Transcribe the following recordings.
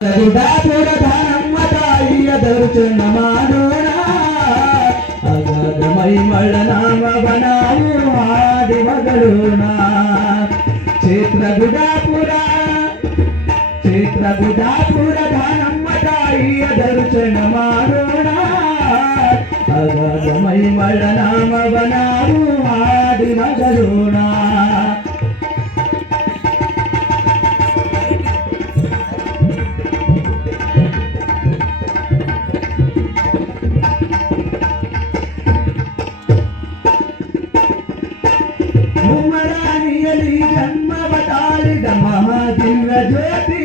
ಧನಮ್ಮ ತಾಯಿಯ ದರ್ಶನ ಮಾಡೋಣ ಅಗಾಧ ಮೈಮಳ ನಾಮವನಾವು ಹಾಡಿ ಮಗಳೋಣ. ಕ್ಷೇತ್ರ ಗುಡಾಪುರ ಧನಮ್ಮ ತಾಯಿಯ ದರ್ಶನ ಮಾಡೋಣ ಅಗಾಧ ಮೈಮಳ ನಾಮವನಾವು ಹಾಡಿ ಮಗಳೋಣ. ಮುಮ್ಮರಾಣಿಯಲ್ಲಿ ಜನ್ಮವ ತಾಳಿದ ಮಹಾದಿವ್ಯ ಜ್ಯೋತಿ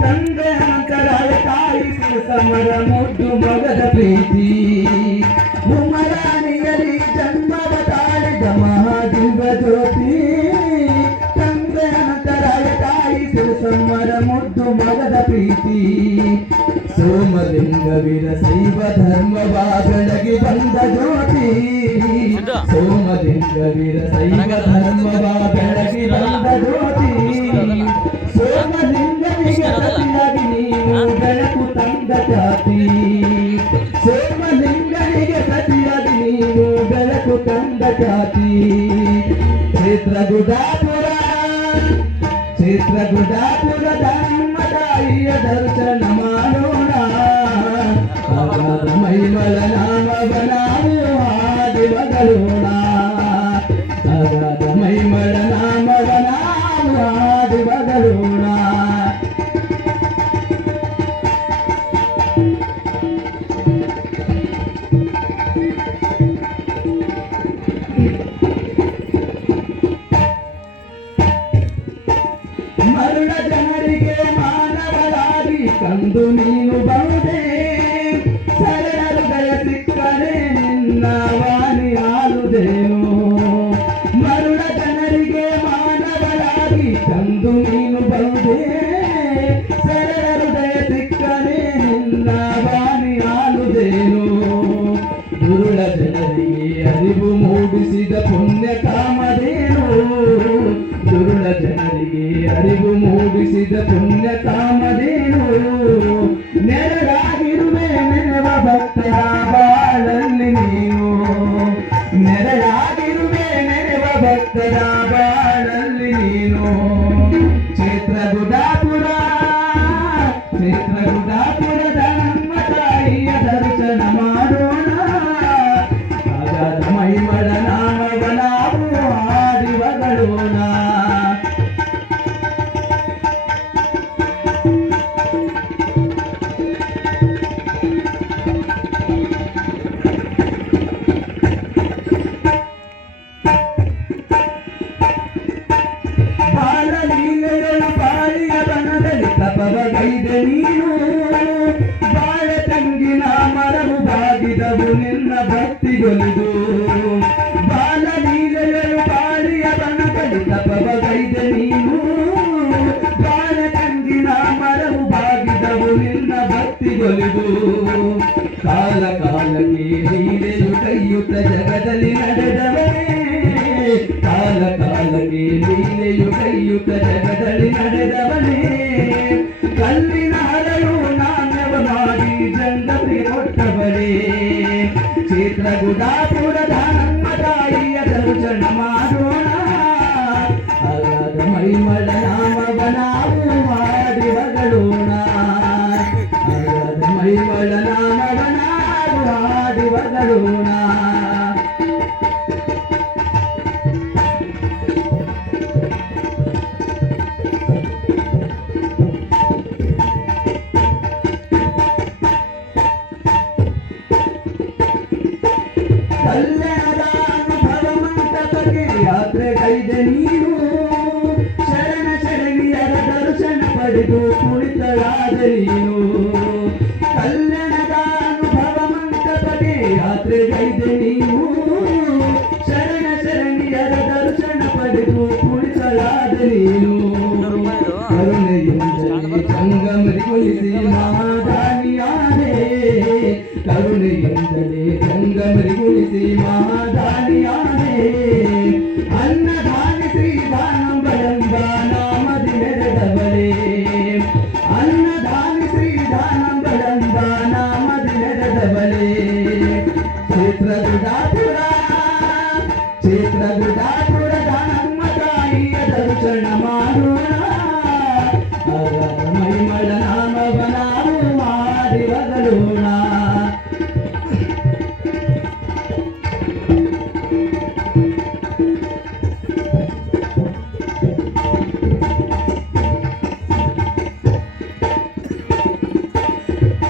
ತಂದೆ ಅಂಕರಾಯ ತಾಯಿ ಸಮರ ಮುದ್ದು ಮಗದ ಪ್ರೀತಿ. ಮುಮ್ಮರಾಣಿಯಲ್ಲಿ ಜನ್ಮವ ತಾಳಿದ ಮಹಾದಿವ್ಯ ಜ್ಯೋತಿ ತಂದೆ ಅಂಕರಾಯ ತಾಯಿ ಸಮರ ಮುದ್ದು ಮಗದ ಪ್ರೀತಿ. ಸೋಮಲಿಂಗ ವೀರಶೈವ ಧರ್ಮವ ಬೆಳಗಿ ಬಂದ ಜ್ಯೋತಿ ಸೋಮಲಿಂಗ ವೀರಶೈವ ಧರ್ಮವ ಬೆಳಗಿ ಬಂದ ಜ್ಯೋತಿ. ಸೋಮಲಿಂಗನಿಗೆ ಪ್ರತಿಯಾಗಿ ನೀವು ಬೆಳಕು ತಂದ ಖ್ಯಾತಿ ಸೋಮಲಿಂಗನಿಗೆ ಪ್ರತಿಯಾಗಿ ನೀವು ಬೆಳಕು ತಂದ ಖ್ಯಾತಿ. ಕ್ಷೇತ್ರ ಗುಡಾಪುರ ಧರ್ಮ ತಾಯಿಯ ದರ್ಶನ ಮಾಡೋಣ ಅಗಾಧ ಮೈಮಳ ನಾಮವನಾವು ಹಾಡಿ ಮಗಳೋಣ ಅಗಾಧ ಮೈಮಳ ನಾಮವನಾವು ಹಾಡಿ ಮಗಳೋಣ. ಮರುಳ ಜನರಿಗೆ ಮಾನವರಾಗಿ ಕಂದು ನೀನು ಬಂದೆ ಶರಣರು ದಯ ಸಿಕ್ಕರೆ ನಿನ್ನ ವಾಣಿ ಆಳುದೇನು. ಮರುಳ ಜನರಿಗೆ ಮಾನವರಾಗಿ ಕಂದು ನೀನು ಬಂದೆ ಶರಣರು ದಯ ಸಿಕ್ಕರೆ ನಿನ್ನ ವಾಣಿ ಆಳುದೇನು. ದುರುಳ ಜನರಿಗೆ ಅರಿವು ಮೂಡಿಸಿದ ಪುಣ್ಯ ಕಾಮಧೇನು ದುರುಳ ಜನರಿಗೆ ಅರಿವು ಮೂಡಿಸಿದ ಪುಣ್ಯ ಕಾಮಧೇನು. ನೆರಳಾಗಿರುವೆ ನೆನವ ಭಕ್ತರ ಬಾಳಲ್ಲಿ ನೀವು ನೆರಳಾಗಿರುವೆ ನೆನವ ಭಕ್ತರ ಬಾಳಲ್ಲಿ ನೀನು. ಕ್ಷೇತ್ರ ಗುಡಾಪುರ ಧನಮ್ಮ ತಾಯಿಯ ದರ್ಶನ ಮಾಡೋಣ ಅಗಾಧ ಮೈಮಳ ನಾಮವನಾವು ಹಾಡಿ ಮಗಳೋಣ. ಬಾಲಲೀಲೆಗಳು ಬಾಳಿಯ ಬನದಲ್ಲಿ ತಪವಗೈದೆ ನೀನು ಬಾಳ ತಂಗಿನ ಮರವು ಬಾಗಿದವು ನಿನ್ನ ಭಕ್ತಿಗೊಲಿದು. ಬಾಲಲೀಲೆಗಳು ಬಾಳಿಯ ಬನದಲ್ಲಿ ತಪವಗೈದೆ ನೀನು ಬಾಳ ತಂಗಿನ ಮರವು ಬಾಗಿದವು ನಿನ್ನ ಭಕ್ತಿಗೊಲಿದು. ಕಾಲ ಕಾಲಕ್ಕೆ ಲೀಲೆಯು ಕೈಯುತ್ತ ಜಗದಲ್ಲಿ ನಡೆದವನೇ ಕಾಲ ಕಾಲಕ್ಕೆ ಲೀಲೆಯು ಕೈಯುತ್ತ ಜಗದಲ್ಲಿ ನಡೆದವನೇ. ಕಲ್ಲಿನ ಹರಳು ನಾಣ್ಯವ ಮಾಡಿ ಜಂಗಕ್ಕೆ ಕೊಟ್ಟವರೇ. ಕ್ಷೇತ್ರ ಗುಡಾಪುರ ಧನಮ್ಮ ತಾಯಿಯ ದರ್ಶನ ಮಾಡೋಣ ಅಗಾಧ ಮೈಮಳ ನಾಮವನಾವು ಹಾಡಿ ಮಗಳೋಣ ಅಗಾಧ ಮೈಮಳ ನಾಮವನಾವು ಹಾಡಿ ಮಗಳೋಣ. ಕಲ್ಯಾಣದ ಅನುಭವ ಮಂಟಪಕ್ಕೆ ಯಾತ್ರೆಗೈದೆ ನೀನು ಶರಣಿಯರ ದರ್ಶನ ಪಡೆದು ಕುಳಿತಳಾದ ನೀನು. ಕಲ್ಯಾಣದ ಅನುಭವ ಮಂಟಪಕ್ಕೆ ಯಾತ್ರೆಗೈದೆ ನೀನು ಶರಣಿಯರ ದರ್ಶನ ಪಡೆದು ಕುಳಿತಳಾದ ನೀನು. ಕರುಣೆಯಿಂದಲೇ ಸಂಗಮರಿಗೊಳಿಸಿ ಮಹಾದಾನಿಯಾದೆ ಕರುಣೆಯಿಂದಲೇ ಸಂಗಮರಿಗೊಳಿಸಿ ಮಹಾದಾನಿಯಾದೆ. ಅನ್ನದಾನಿ ಶ್ರೀ ದಾನಂಬ ನಾಮದಿ ಮೆರೆದವಳೇ ಅನ್ನ ಧಾನಿ ಶ್ರೀಧಾನಂಬಳಂಬ ನಾಮದಿ ನಡೆದವಳೇ ಕ್ಷೇತ್ರ ಗುಡಾಪುರದ ನಮ್ಮ ತಾಯಿಯ ದರ್ಶನ ಮಾಡೋಣ ಮೈಮಳ ನಾಮವ ನಾವು ಮಾಡಿ ಬದಲೋಣ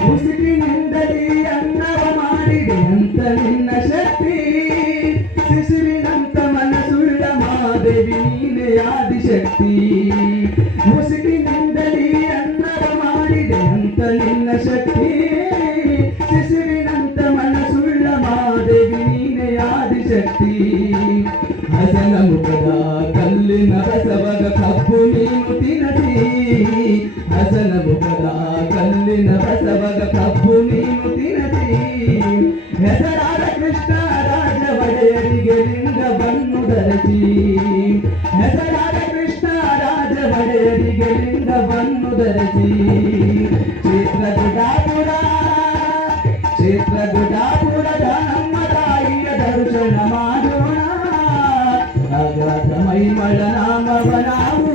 ಮುಸುಕಿನಿಂದಲೇ ಅನ್ನವ ಮಾಡಿದೆ ಅಂತ ನಿನ್ನ ಶಕ್ತಿ ಶಿಶುವಿನಂತ ಮನಸುಳ್ಳ ಮಾದೇವಿ ನೀನೆ ಆದಿಶಕ್ತಿ ಮುಸುಕಿನಿಂದಲೇ ಅನ್ನವ ಮಾಡಿದೆ ಅಂತ ನಿನ್ನ ಶಕ್ತಿ ಶಿಶುವಿನಂತ ಮನಸುಳ್ಳ ಮಾದೇವಿ ನೀನೆ ಆದಿಶಕ್ತಿ ಹಸನ ಮುಖದ ಕಲ್ಲಿನ ಬಸವಗ ಕಬ್ಬು ನೀನು ತಿನದಿ ಹಸನ ಮುಖದ ಕಲ್ಲಿನ ಬಸವಗ ಕಬ್ಬು ನೀನು ತಿನದಿ ಹೆಸರಾದ ಕೃಷ್ಣ ರಾಜ ಒಡೆಯರಿಗೆ ಲಿಂಗವನ್ನು ಧರಿಸಿ ಹೆಸರಾದ ಕೃಷ್ಣ ರಾಜ ಒಡೆಯರಿಗೆ ಲಿಂಗವನ್ನು ಧರಿಸಿ ಕ್ಷೇತ್ರ ಗುಡಾಪುರದ ನಮ್ಮ ತಾಯಿಯ ದರ್ಶನ ಮಾಡೋಣ ಅಗಾಧ ಮೈಮಳ ನಾಮವ ನಾವು